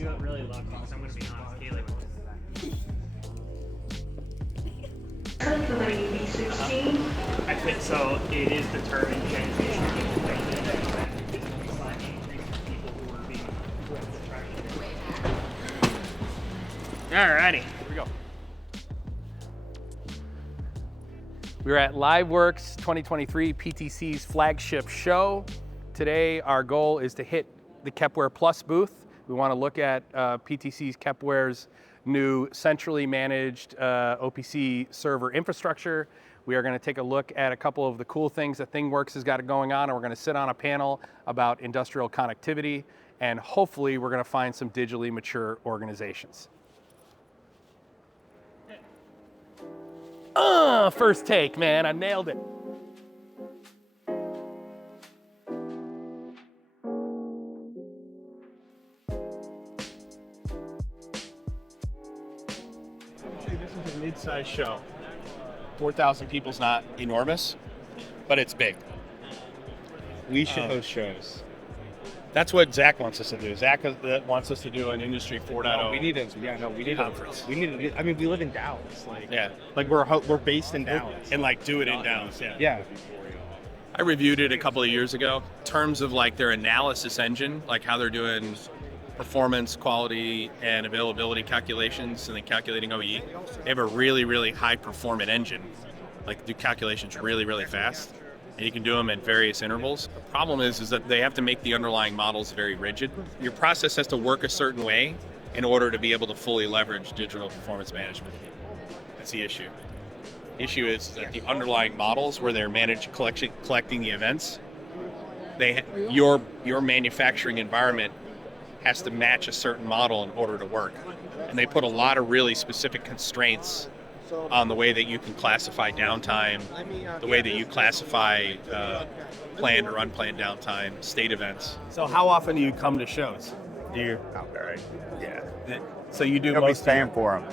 You have really low cost. I'm going to be honest. Kaylee. I think so. It is determined generation. Alrighty, here we go. We're at LiveWorks 2023, PTC's flagship show. Today, our goal is to hit the Kepware Plus booth. We want to look at PTC's Kepware's new centrally managed OPC server infrastructure. We are going to take a look at a couple of the cool things that ThingWorx has got going on, and we're going to sit on a panel about industrial connectivity, and hopefully we're going to find some digitally mature organizations. First take, man, I nailed it. This is a mid-sized show. 4,000 people's not enormous, but it's big. We should host shows. That's what Zach wants us to do. Zach wants us to do an Industry 4.0. We need a conference. We live in Dallas. We're based in Dallas. And do it in Dallas, yeah. Yeah. I reviewed it a couple of years ago. In terms of their analysis engine, how they're doing performance, quality, and availability calculations, and then calculating OEE. They have a really, really high performant engine. Do calculations really, really fast. And you can do them at various intervals. The problem is that they have to make the underlying models very rigid. Your process has to work a certain way in order to be able to fully leverage digital performance management. That's the issue. The issue is that the underlying models where they're collecting the events, your manufacturing environment has to match a certain model in order to work. And they put a lot of really specific constraints on the way that you can classify downtime, the way that you classify planned or unplanned downtime, state events. So how often do you come to shows? Do you? Not very. Yeah. So you do Nobody's paying for them.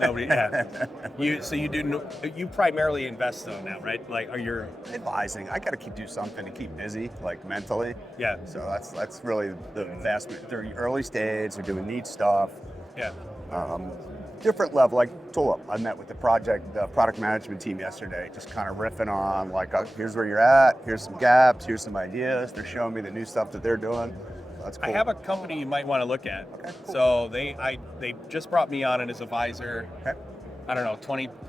Nobody. Yeah. You primarily invest though now, right? Are you Advising. I got to do something to keep busy, mentally. Yeah. So that's really the investment. They're early stage. They're doing neat stuff. Yeah. Different level. I met with the product management team yesterday, just kind of riffing on here's where you're at, here's some gaps, here's some ideas. They're showing me the new stuff that they're doing. That's cool. I have a company you might want to look at. Okay, cool. So they just brought me on as advisor. Okay. I don't know,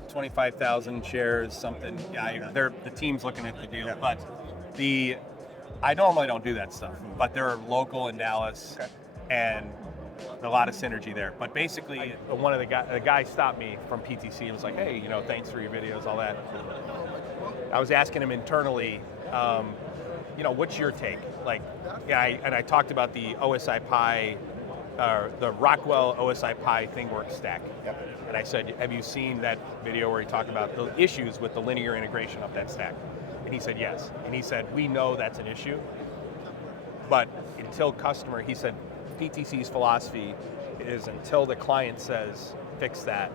25,000 shares, something. Yeah, the team's looking at the deal, Yeah. but I normally don't do that stuff, but they're local in Dallas, Okay. and a lot of synergy there. But basically, one of the guy stopped me from PTC and was like, "Hey, thanks for your videos, all that." I was asking him internally, what's your take? I talked about the OSI Pi, the Rockwell OSI Pi ThingWorx stack. Yep. And I said, have you seen that video where he talked about the issues with the linear integration of that stack? And he said, yes. And he said, we know that's an issue, but he said, PTC's philosophy is until the client says, fix that,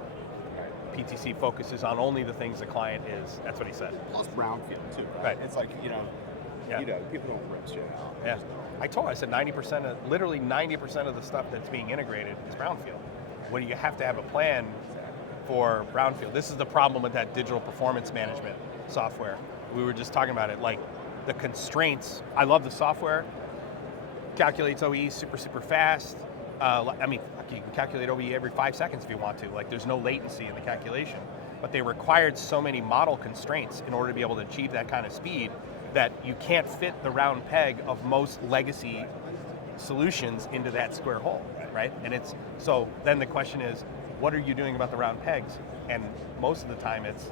PTC focuses on only the things the client is. That's what he said. Plus brownfield too, Right. It's people don't rip shit out. Yeah. I said 90% of the stuff that's being integrated is brownfield. What do you have to have a plan for brownfield? This is the problem with that digital performance management software. We were just talking about it, the constraints. I love the software. Calculates OEE super, super fast. You can calculate OEE every 5 seconds if you want to. There's no latency in the calculation. But they required so many model constraints in order to be able to achieve that kind of speed that you can't fit the round peg of most legacy solutions into that square hole, right? And so then the question is, what are you doing about the round pegs? And most of the time it's,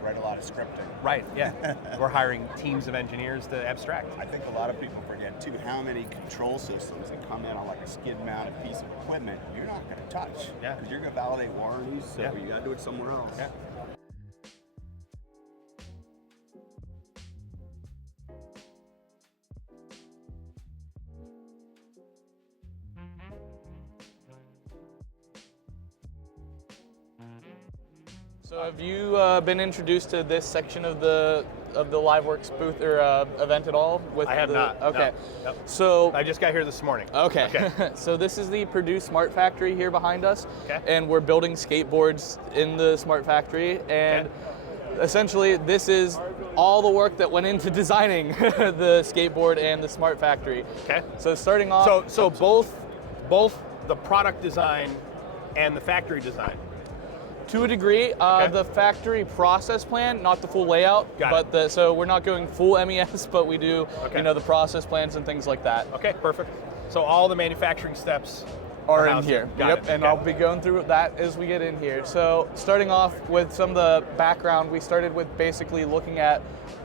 Write a lot of scripting. Right, yeah. We're hiring teams of engineers to abstract. I think a lot of people forget too how many control systems that come in on a skid-mounted piece of equipment you're not going to touch. Yeah. Because you're going to validate warranties, so you got to do it somewhere else. Yeah. So have you been introduced to this section of the of the LiveWorks booth or event at all? I have not. Okay. No. So I just got here this morning. Okay. So this is the Purdue Smart Factory here behind us, Okay. and we're building skateboards in the Smart Factory, and essentially this is all the work that went into designing the skateboard and the Smart Factory. Okay. So starting off, So both the product design and the factory design. to a degree, the factory process plan, not the full layout, Got it. but so we're not going full MES, but we do, Okay. the process plans and things like that. Okay, perfect. So all the manufacturing steps Are in housed here. Got Yep, it. and Okay. I'll be going through that as we get in here. So starting off with some of the background, we started with basically looking at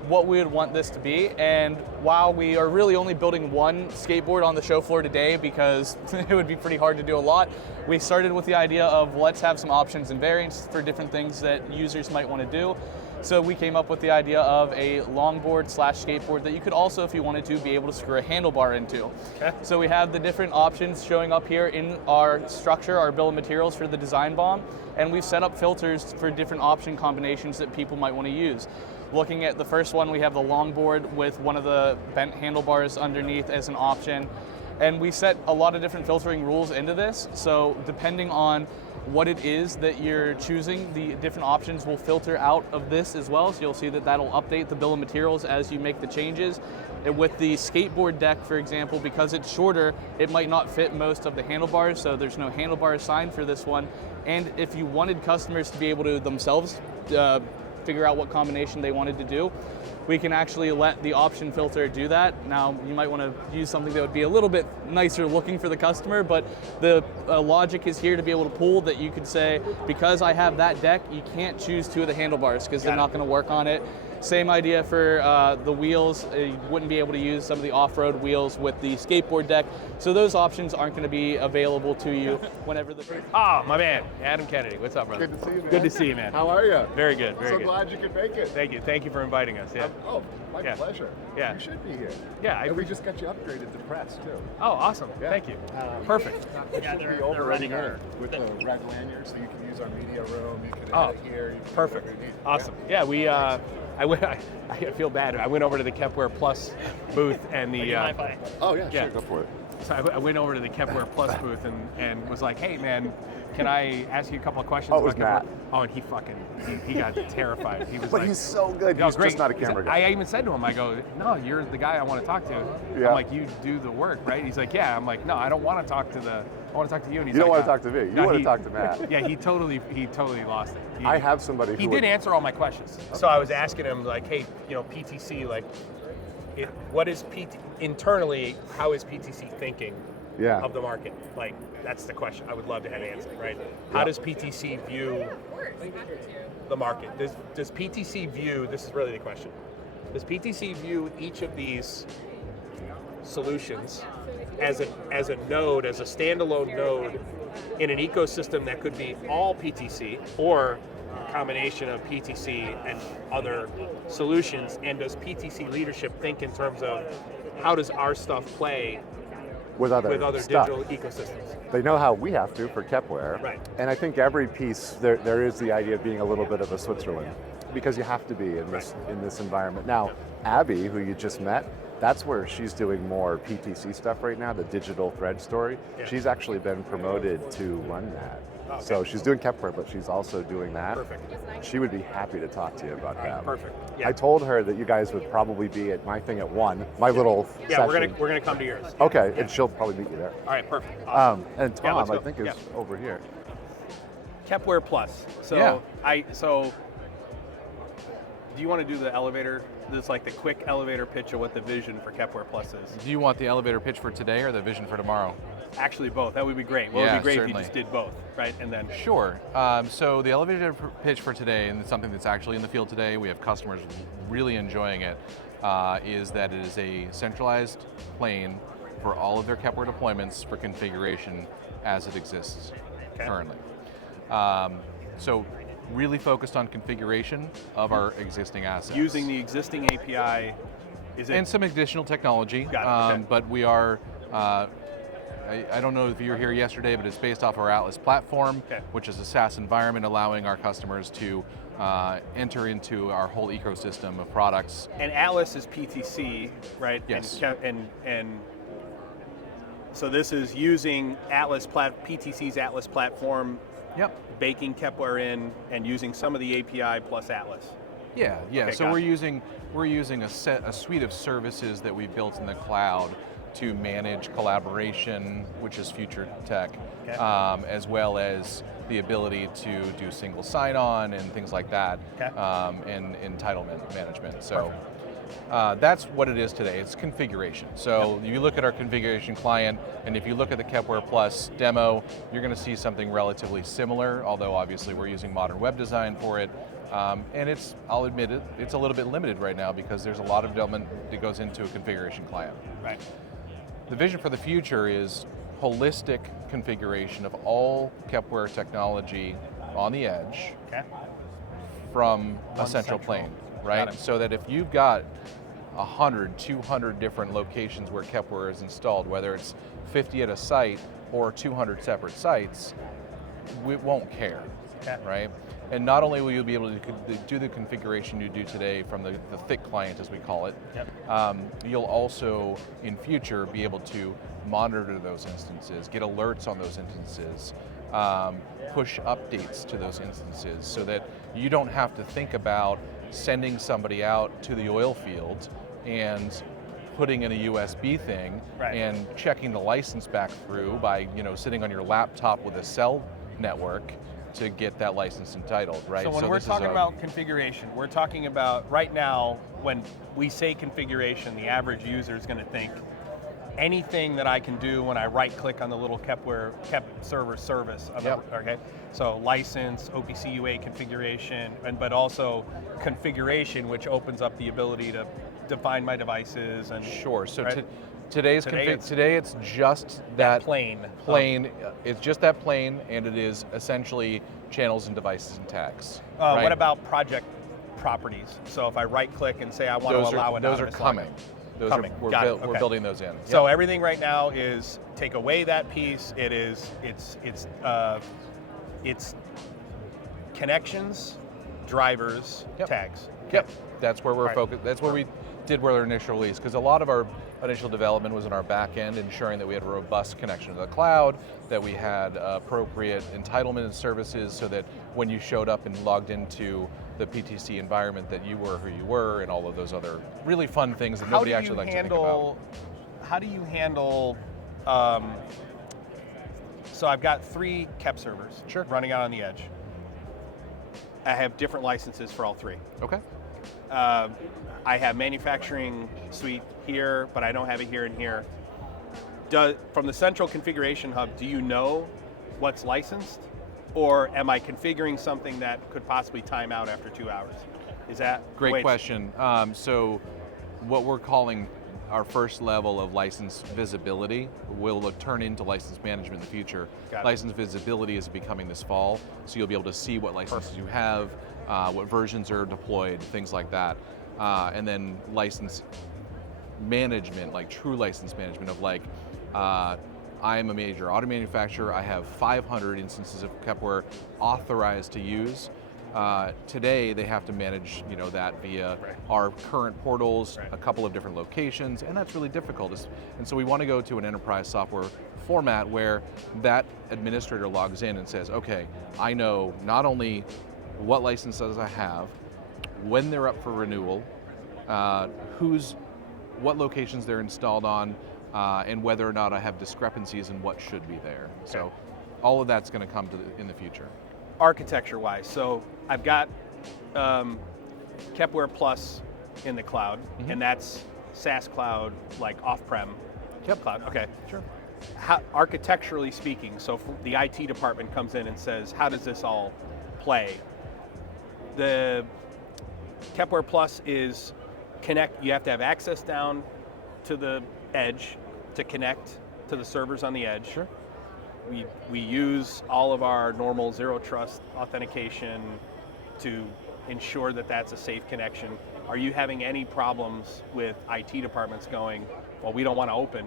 what we would want this to be. And while we are really only building one skateboard on the show floor today because it would be pretty hard to do a lot, we started with the idea of let's have some options and variants for different things that users might want to do. So we came up with the idea of a longboard slash skateboard that you could also, if you wanted to, be able to screw a handlebar into. Okay. So we have the different options showing up here in our structure, our bill of materials for the design bomb, and we've set up filters for different option combinations that people might want to use. Looking at the first one, we have the longboard with one of the bent handlebars underneath as an option. And we set a lot of different filtering rules into this. So depending on what it is that you're choosing, the different options will filter out of this as well. So you'll see that that'll update the bill of materials as you make the changes. And with the skateboard deck, for example, because it's shorter, it might not fit most of the handlebars, so there's no handlebar assigned for this one. And if you wanted customers to be able to themselves figure out what combination they wanted to do, we can actually let the option filter do that. Now, you might want to use something that would be a little bit nicer looking for the customer, but the logic is here to be able to pull that you could say, because I have that deck, you can't choose two of the handlebars because they're not going to work on it. Same idea for the wheels. You wouldn't be able to use some of the off-road wheels with the skateboard deck. So those options aren't going to be available to you whenever the... Ah, my man, Adam Kennedy. What's up, brother? Good to see you, man. Good to see you, man. How are you? Very good, very so good. glad you could make it. Thank you. Thank you for inviting us. Yeah. Oh, my Yeah. pleasure. Yeah. You should be here. Yeah, And we just got you upgraded to press, too. Oh, awesome. Yeah. Thank you. Perfect. It should be over in here with the red lanyard, so you can use our media room. You can Oh, edit here. You can perfect. do whatever you need. Awesome. Yeah, we. I feel bad. I went over to the Kepware Plus booth and the. Oh, yeah, Yeah. sure, go for it. So I went over to the Kepware Plus booth and was like, hey man, can I ask you a couple of questions? Oh, it was about Kepware? Matt. Oh, and he got terrified. He was But like, he's so good. "No, He's great." just not a He's camera like- guy. I even said to him, I go, no, you're the guy I want to talk to. Yeah. I'm like, you do the work, right? He's like, yeah. I'm like, no, I don't want to talk to I want to talk to you. And he's You don't like, want to talk to me. You want to talk to Matt. Yeah, he totally lost it. I have somebody who He would- did answer all my questions. So I was asking him like, hey, PTC, like, what is internally? How is PTC thinking Yeah. of the market? Like, that's the question. I would love to have answered, right? How Yeah. does PTC view the market? Does PTC view? This is really the question. Does PTC view each of these solutions as a node, as a standalone node in an ecosystem that could be all PTC or a combination of PTC and other solutions? And does PTC leadership think in terms of how does our stuff play with other stuff. digital ecosystems? They know how we have to for Kepware. Right. And I think every piece, there is the idea of being a little bit of a Switzerland, because you have to be in this environment. Now, Abby, who you just met, that's where she's doing more PTC stuff right now, the digital thread story. Yeah. She's actually been promoted to run that. Okay. So she's doing Kepware, but she's also doing that. Perfect. She would be happy to talk to you about that. Perfect. Yeah. I told her that you guys would probably be at my thing at 1, my little Yeah, session. we're gonna come to yours. Okay, and she'll probably meet you there. All right, perfect. And Yeah, Tom, let's I go. think, is Yeah. over here. Kepware Plus. So Yeah. do you want to do the elevator? This like the quick elevator pitch of what the vision for Kepware Plus is. Do you want the elevator pitch for today or the vision for tomorrow? Actually, both. That would be great. Well, Yeah, it'd be great certainly. if you just did both, right? And then Sure. So the elevator pitch for today, and it's something that's actually in the field today, we have customers really enjoying it, is that it is a centralized plane for all of their Kepware deployments for configuration as it exists currently. So really focused on configuration of our existing assets. using the existing API, is it? And some additional technology, Got it, okay. but we are, I don't know if you were here yesterday, but it's based off our Atlas platform, Okay. which is a SaaS environment allowing our customers to enter into our whole ecosystem of products. And Atlas is PTC, right? Yes. And so this is using PTC's Atlas platform, Yep. baking Kepware in, and using some of the API plus Atlas. Yeah. Okay, So got we're it. using a suite of services that we built in the cloud to manage collaboration, which is future tech, Okay. as well as the ability to do single sign-on and things like that, Okay. and entitlement management. So that's what it is today. It's configuration. So you look at our configuration client, and if you look at the Kepware Plus demo, you're going to see something relatively similar, although obviously we're using modern web design for it. And I'll admit it, it's a little bit limited right now because there's a lot of development that goes into a configuration client. Right. The vision for the future is holistic configuration of all Kepware technology on the edge Okay. from a One central central. plane, Got right? it. So that if you've got 100, 200 different locations where Kepware is installed, whether it's 50 at a site or 200 separate sites, we won't care, Okay. right? And not only will you be able to do the configuration you do today from the thick client, as we call it, Yep. you'll also, in future, be able to monitor those instances, get alerts on those instances, push updates to those instances so that you don't have to think about sending somebody out to the oil field and putting in a USB thing Right. and checking the license back through by sitting on your laptop with a cell network to get that license entitled, right? So when we're this is talking about configuration, we're talking about right now, when we say configuration, the average user is going to think anything that I can do when I right click on the little Kepware server service. Okay. So license, OPC UA configuration, but also configuration, which opens up the ability to define my devices and Sure. So right? today it's just that plane. It's just that plane, and it is essentially channels and devices and tags. What right? about project properties? So if I right click and say I want to allow those are anonymous coming. login. Those we're Got it. we're Okay. building those in. So everything right now is take away that piece. It's connections, drivers, Yep. tags. Yep, that's where we're Right. focused. That's where we did with our initial release, because a lot of our initial development was in our back end, ensuring that we had a robust connection to the cloud, that we had appropriate entitlement and services, so that when you showed up and logged into the PTC environment, that you were who you were, and all of those other really fun things that nobody actually likes to think about. How do you handle? So I've got 3 Kep servers running out on the edge. I have different licenses for all 3. Okay. I have manufacturing suite here, but I don't have it here and here. From the central configuration hub, do you know what's licensed? Or am I configuring something that could possibly time out after 2 hours? Is that Great question. So what we're calling our first level of license visibility will turn into license management in the future. Got it. License visibility is becoming this fall, so you'll be able to see what licenses you have, what versions are deployed, things like that. And then license management, like true license management of like, I am a major auto manufacturer, I have 500 instances of Kepware authorized to use. Today they have to manage that via our current portals, a couple of different locations, and that's really difficult. And so we want to go to an enterprise software format where that administrator logs in and says, okay, I know not only what licenses I have, when they're up for renewal, what locations they're installed on, and whether or not I have discrepancies in what should be there. So all of that's going to come in the future. Architecture-wise, so I've got Kepware Plus in the cloud, and that's SaaS cloud, like off-prem cloud. Okay, Sure. How, architecturally speaking, so if the IT department comes in and says, how does this all play? The Kepware Plus is you have to have access down to the edge to connect to the servers on the edge. Sure. We use all of our normal zero trust authentication to ensure that that's a safe connection. Are you having any problems with IT departments going, well, we don't want to open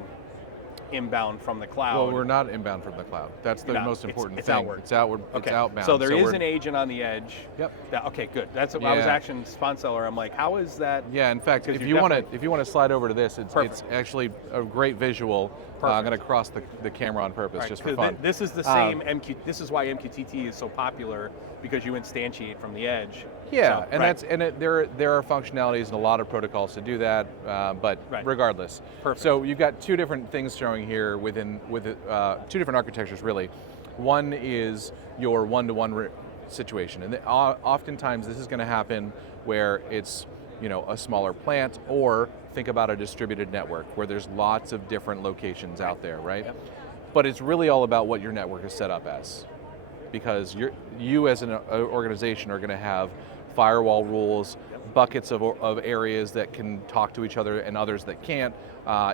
inbound from the cloud. Well, we're not inbound from the cloud. That's the You're not. most important It's thing. outward. It's outward. Okay. It's outbound. So there is we're- an agent on the edge. Yep. Okay, good. That's what I was Yeah. actually Sponsor. I'm like, how is that? Yeah. In fact, Because if you you want to, definitely- if you want to slide over to this, it's Perfect. actually a great visual. I'm going to cross the camera on purpose Right, just for 'cause fun. this is the same MQ. This is why MQTT is so popular, because you instantiate from the edge. Yeah, So, and right. there are functionalities and a lot of protocols to do that, but Right. regardless. Perfect. So you've got two different things showing here with two different architectures really. One is your one-to-one situation, and oftentimes this is going to happen where it's a smaller plant, or think about a distributed network where there's lots of different locations out there, right? Yep. But it's really all about what your network is set up as, because you as an organization are going to have firewall rules, buckets of areas that can talk to each other and others that can't.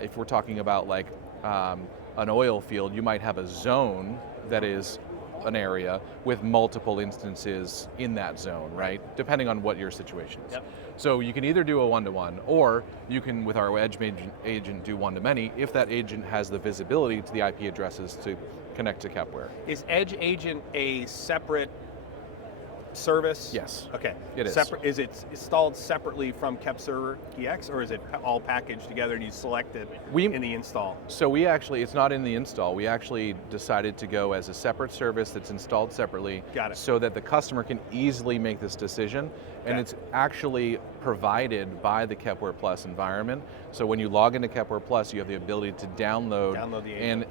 If we're talking about like an oil field, you might have a zone that is an area with multiple instances in that zone, right? Depending on what your situation is. Yep. So you can either do a one-to-one, or you can, with our edge agent, do one-to-many if that agent has the visibility to the IP addresses to connect to Kepware. Is Edge Agent a separate service? Yes. Okay. It is. Separate. Is it installed separately from Kep Server EX, or is it all packaged together and you select it in the install? So it's not in the install. We actually decided to go as a separate service that's installed separately. Got it. So that the customer can easily make this decision. And Okay. it's actually provided by the Kepware Plus environment. So when you log into Kepware Plus, you have the ability to download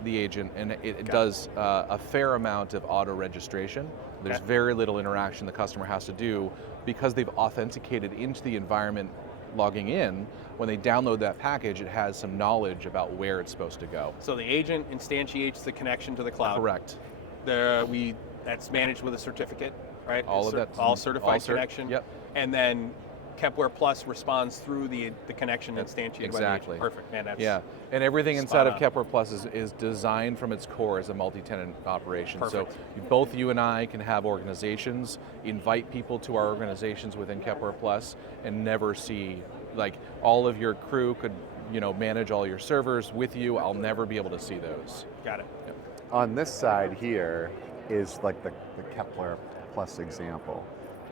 the agent, and it does a fair amount of auto registration. There's Okay. very little interaction the customer has to do because they've authenticated into the environment logging in. When they download that package, it has some knowledge about where it's supposed to go. So the agent instantiates the connection to the cloud. Correct. That's managed with a certificate, right? All of that. All certified connection. Yep. And then Kepware Plus responds through the connection instantiated by the Exactly. agent. Perfect, man. That's Yeah, and everything inside of spot Kepware Plus is designed from its core as a multi-tenant operation. Perfect. So both you and I can have organizations, invite people to our organizations within Kepware Plus, and never see, like, all of your crew could manage all your servers with you. I'll never be able to see those. Got it. Yep. On this side here is like the Kepware Plus example.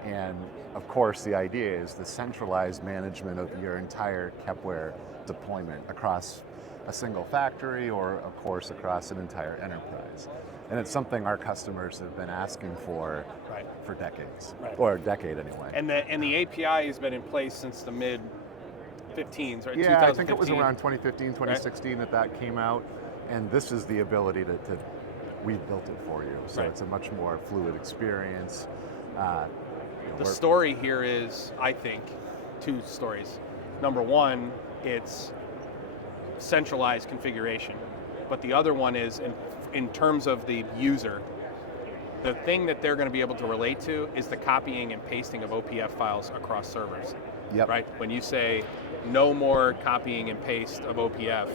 And of course, the idea is the centralized management of your entire Kepware deployment across a single factory, or of course across an entire enterprise. And it's something our customers have been asking for Right. for decades, Right. or a decade anyway. And the API has been in place since the mid 15s, right? Yeah, I think it was 2015. around 2015, 2016 that came out. And this is the ability to we've built it for you. So Right. it's a much more fluid experience. The story here is, I think, two stories. Number one, it's centralized configuration. But the other one is, in terms of the user, the thing that they're going to be able to relate to is the copying and pasting of OPF files across servers. Yep. Right? When you say, no more copying and paste of OPF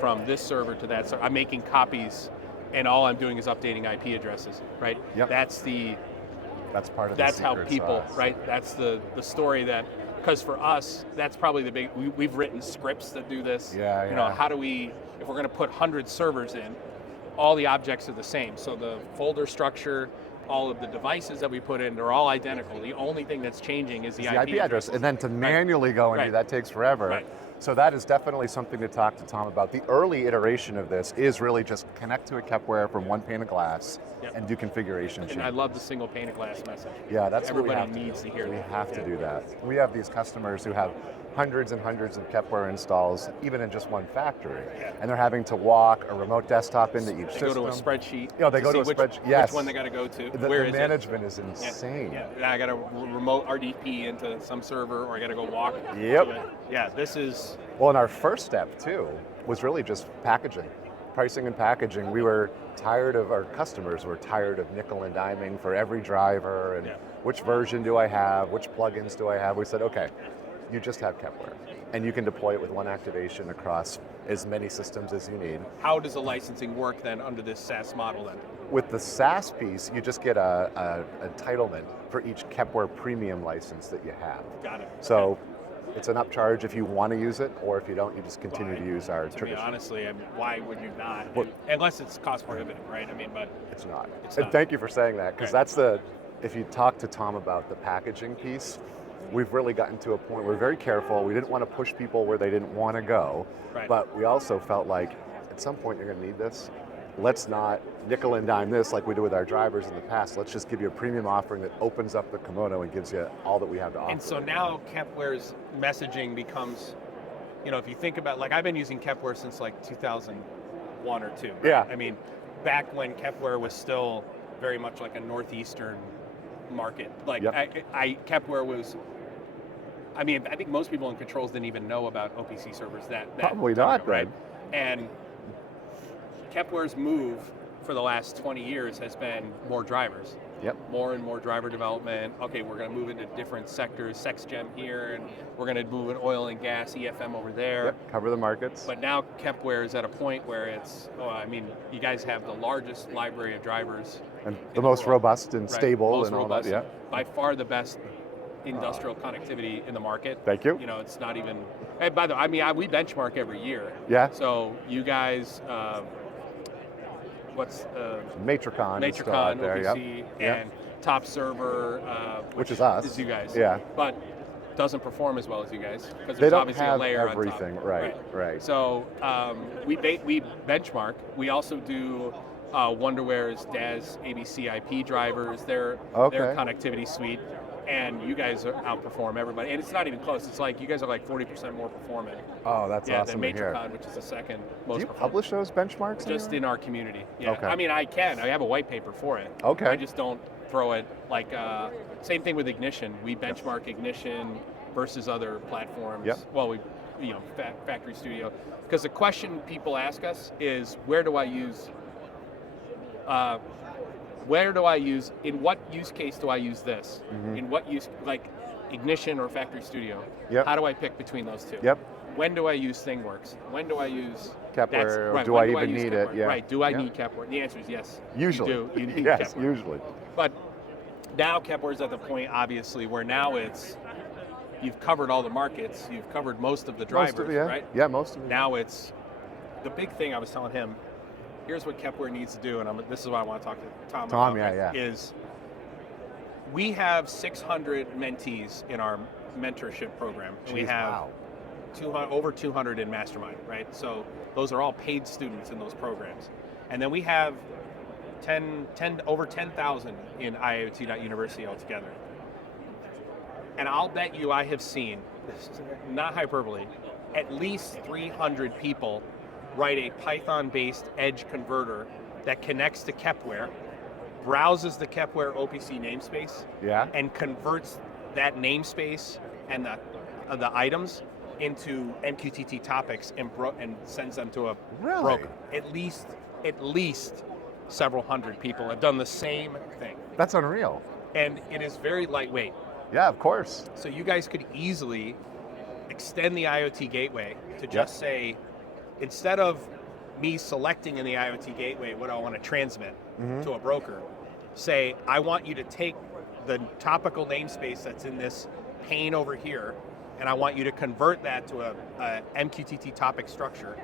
from this server to that server, I'm making copies and all I'm doing is updating IP addresses, right? Yep. That's part of that's the how secret people, sauce. right? That's the story that, because for us, that's probably the big, we've written scripts that do this. Yeah, You know, yeah. how do we, if we're going to put 100 servers in, all the objects are the same. So the folder structure, all of the devices that we put in, they're all identical. The only thing that's changing is the It's the IP address, and then to manually go and do Right. that takes forever. Right. So that is definitely something to talk to Tom about. The early iteration of this is really just connect to a Kepware from one pane of glass Yep. and do configuration And change. I love the single pane of glass message. Yeah, that's what we Everybody have to needs do. to hear We that. have to Yeah. do that. We have these customers who have hundreds and hundreds of Kepware installs, even in just one factory, and they're having to walk a remote desktop into each They system. go to a spreadsheet. Yeah, they go to see a spreadsheet. Yes. Which one they got to go to. The Where is it? management is Yeah, insane. Yeah, I got to remote RDP into some server, or I got to go walk. Yep. to it. Yeah, this is. Well, and our first step too was really just packaging, pricing and packaging. We were tired of, our customers were tired of nickel and diming for every driver and Yeah. which version do I have, which plugins do I have. We said, okay, you just have Kepware, and you can deploy it with one activation across as many systems as you need. How does the licensing work then under this SaaS model then? With the SaaS piece, you just get a entitlement for each Kepware premium license that you have. Got it. So It's an upcharge if you want to use it, or if you don't, you just continue to use our To me, traditional. honestly, I mean, why would you not? Well- Unless it's cost prohibitive, right? I mean, but It's not. It's And not. thank you for saying that, because Right. that's if you talk to Tom about the packaging piece, we've really gotten to a point where we're very careful. We didn't want to push people where they didn't want to go, Right. but we also felt like at some point you're going to need this. Let's not nickel and dime this like we do with our drivers in the past. Let's just give you a premium offering that opens up the kimono and gives you all that we have to offer. And so now Kepware's messaging becomes, if you think about, like, I've been using Kepware since like 2001 or 2. Right? Yeah. I mean, back when Kepware was still very much like a northeastern market. Like, Yep. Kepware was. I mean, I think most people in controls didn't even know about OPC servers that Probably time not, ago, right? then. And Kepware's move for the last 20 years has been more drivers. Yep. More and more driver development. Okay, we're going to move into different sectors, SexGem here, and we're going to move in oil and gas, EFM over there. Yep. Cover the markets. But now Kepware is at a point where it's, you guys have the largest library of drivers. and in the most world. robust and Right, stable most and all robust, that. Yeah. By far the best industrial connectivity in the market. Thank you. It's not even. And by the way, we benchmark every year. Yeah. So you guys, what's Matricon is still out Matricon, there. OPC, Yep. Yep. and Top Server, Which is us. Is you guys. Yeah. But doesn't perform as well as you guys because They there's don't obviously have a layer everything. on top. Right. So we benchmark. We also do Wonderware's DAS ABC IP drivers, their connectivity suite, and you guys outperform everybody. And it's not even close. It's like you guys are like 40% more performant. Oh, that's awesome than to hear. Matricon, which is the second Do most you performant. publish those benchmarks? Just anywhere? in our community. Yeah. Okay. I mean, I have a white paper for it. Okay. I just don't throw it like. Same thing with Ignition. We benchmark Ignition versus other platforms. Yep. Well, Factory Studio, because the question people ask us is, where do I use? In what use case do I use this? Mm-hmm. In what use, like Ignition or Factory Studio? Yep. How do I pick between those two? Yep. When do I use ThingWorks? When do I use Kepware, or right, do when I even use need Kepware? it? Yeah. Right, do I Yeah. need Kepware? The answer is yes. Usually. You do. You need yes, Kepware. usually. But now Kepware's at the point, obviously, where now you've covered all the markets, you've covered most of the drivers, Most of it, yeah. right? Yeah, most of it. Now it's, the big thing I was telling him, here's what Kepware needs to do, and this is what I want to talk to Tom about, yeah. is we have 600 mentees in our mentorship program. And we Jeez, have wow. over 200 in Mastermind, right? So those are all paid students in those programs. And then we have over 10,000 in IIoT.University altogether. And I'll bet you I have seen, this is not hyperbole, at least 300 people write a Python-based edge converter that connects to Kepware, browses the Kepware OPC namespace, Yeah. and converts that namespace and the items into MQTT topics and sends them to a Really? broker. At least several hundred people have done the same thing. That's unreal. And it is very lightweight. Yeah, of course. So you guys could easily extend the IoT gateway to just say, instead of me selecting in the IoT gateway what I want to transmit to a broker, say, I want you to take the topical namespace that's in this pane over here, and I want you to convert that to a MQTT topic structure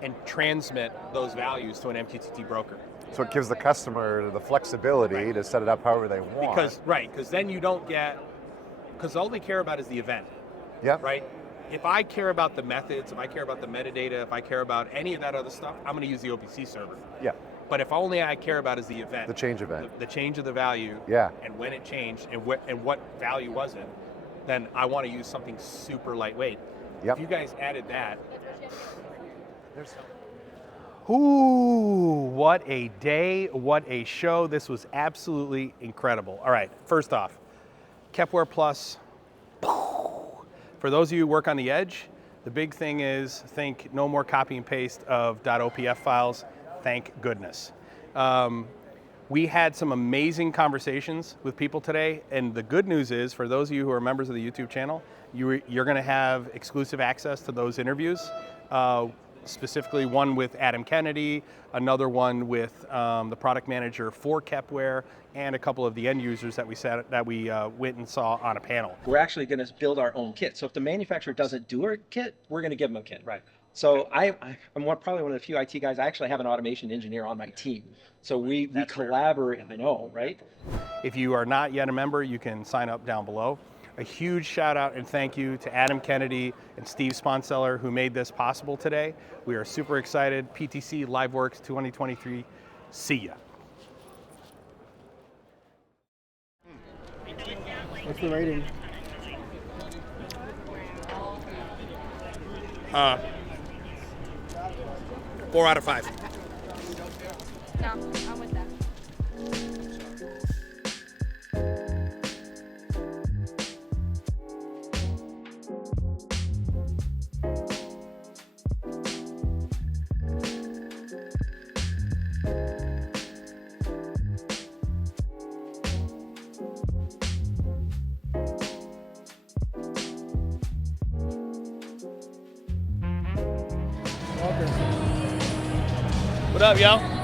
and transmit those values to an MQTT broker. So it gives the customer the flexibility to set it up however they want. Because then you don't get, because all they care about is the event. Yep. Right? If I care about the methods, if I care about the metadata, if I care about any of that other stuff, I'm going to use the OPC server. Yeah. But if only I care about is the event, The change event. the change of the value, Yeah. and when it changed, and what value was it, then I want to use something super lightweight. Yep. If you guys added that, Ooh, what a day, what a show. This was absolutely incredible. All right, first off, Kepware Plus. For those of you who work on the edge, the big thing is think no more copy and paste of .opf files. Thank goodness. We had some amazing conversations with people today, and the good news is, for those of you who are members of the YouTube channel, you're going to have exclusive access to those interviews. specifically one with Adam Kennedy, another one with the product manager for Kepware, and a couple of the end users that we went and saw on a panel. We're actually going to build our own kit. So if the manufacturer doesn't do a kit, we're going to give them a kit. Right. So I'm probably one of the few IT guys. I actually have an automation engineer on my team. So we collaborate. I know, right? If you are not yet a member, you can sign up down below. A huge shout out and thank you to Adam Kennedy and Steve Sponseller who made this possible today. We are super excited. PTC LiveWorks 2023. See ya. What's the rating? 4 out of 5. No, I'm with that. What up, y'all?